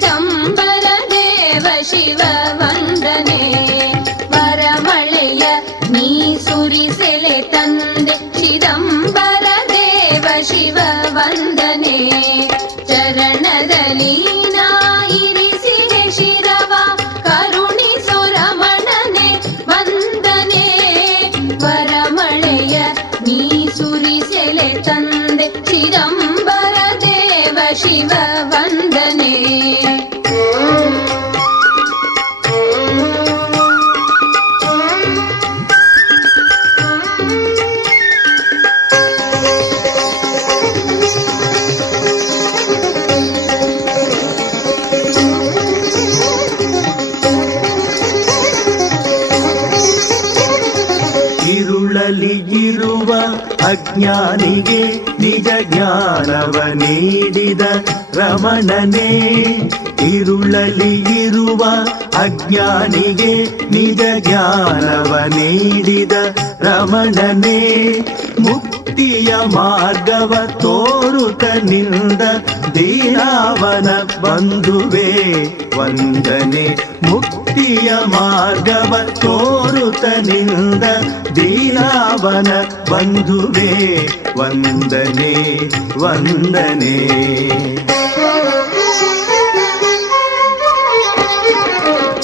ಚಿದಂಬರ ದೇವ ಶಿವ ವಂದನೆ. ವರಮಳೆಯ ನೀ ಸುರಿಸೆಲೆ ತಂದೆ ಚಿದಂಬರ ದೇವ ಶಿವ ವಂದನೆ. ಚರಣದಲ್ಲಿ ನಾ ಇರಿಸಿದೆ ಶಿರವ ಕರುಣಿಸೋ ರಮಣನೆ ವಂದನೆ. ವರಮಳೆಯ ನೀ ಸುರಿಸೆಲೆ ತಂದೆ ಚಿದಂಬರ ದೇವ ಶಿವ ವಂದನೆ. ಇರುಳಲಿ ಇರುವ ಅಜ್ಞಾನಿಗೆ ನಿಜ ಜ್ಞಾನವ ನೀಡಿದ ರಮಣನೇ. ಇರುಳಲಿ ಇರುವ ಅಜ್ಞಾನಿಗೆ ನಿಜ ಜ್ಞಾನವ ನೀಡಿದ ರಮಣನೇ. ಮುಕ್ತಿಯ ಮಾರ್ಗವ ತೋರುತ ನಿಂದ ದೀನಾವನ ಬಂಧುವೆ ವಂದನೆ. ಮುಕ್ತಿಯ ಮಾರ್ಗವ ತೋರುತ ನಿಂದ ದೀನಾವನ ಬಂಧುವೆ ವಂದನೆ ವಂದನೆ.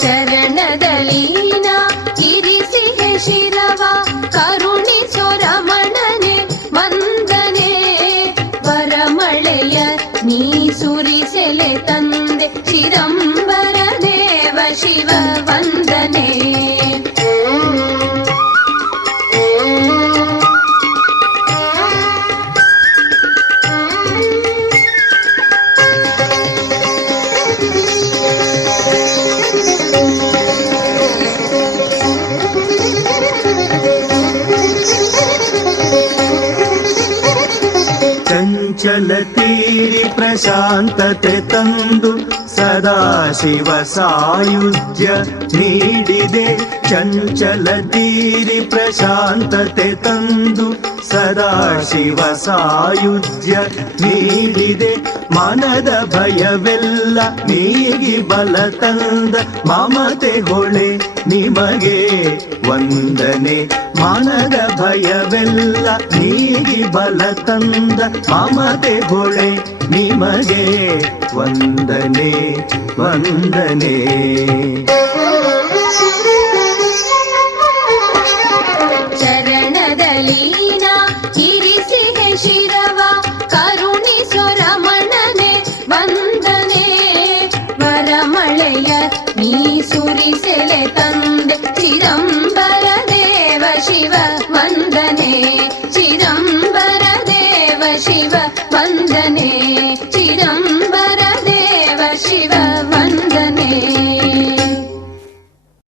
ಚರಣದಲ್ಲಿ ನಾ ಇರಿಸಿದೆ ಶಿರವ ಕರುಣಿಸೋ ರಮಣನೆ ವಂದನೆ. ವರಮಳೆಯ ನೀ ಸುರಿಸೆಲೆ ತಂದೆ ಚಿದಂಬರ ದೇವ ಶಿವ ವಂದನೆ. ಚಂಚಲ ತೀರಿ ಪ್ರಶಾಂತತೆ ತಂದು ಸದಾಶಿವ ಸಾಯುಜ್ಯ ನೀಡಿದೆ. ಚಂಚಲ ತೀರಿ ಪ್ರಶಾಂತತೆ ತಂದು ಸದಾಶಿವ ಸಾಯುಜ್ಯ ನೀಡಿದೆ. ಮನದ ಭಯವೆಲ್ಲ ನೀಗಿ ಬಲ ತಂದ ಮಮತೆ ಹೊಳೆ ನಿಮಗೆ ವಂದನೆ. ಮನದ ಭಯವೆಲ್ಲ ನೀಗಿ ಬಲ ತಂದ ಮಮತೆ ಹೊಳೆ ನಿಮಗೆ ವಂದನೆ ವಂದನೆ. ಚರಣದಲ್ಲಿ ನಾ ಇರಿಸಿದೆ ಶಿರವ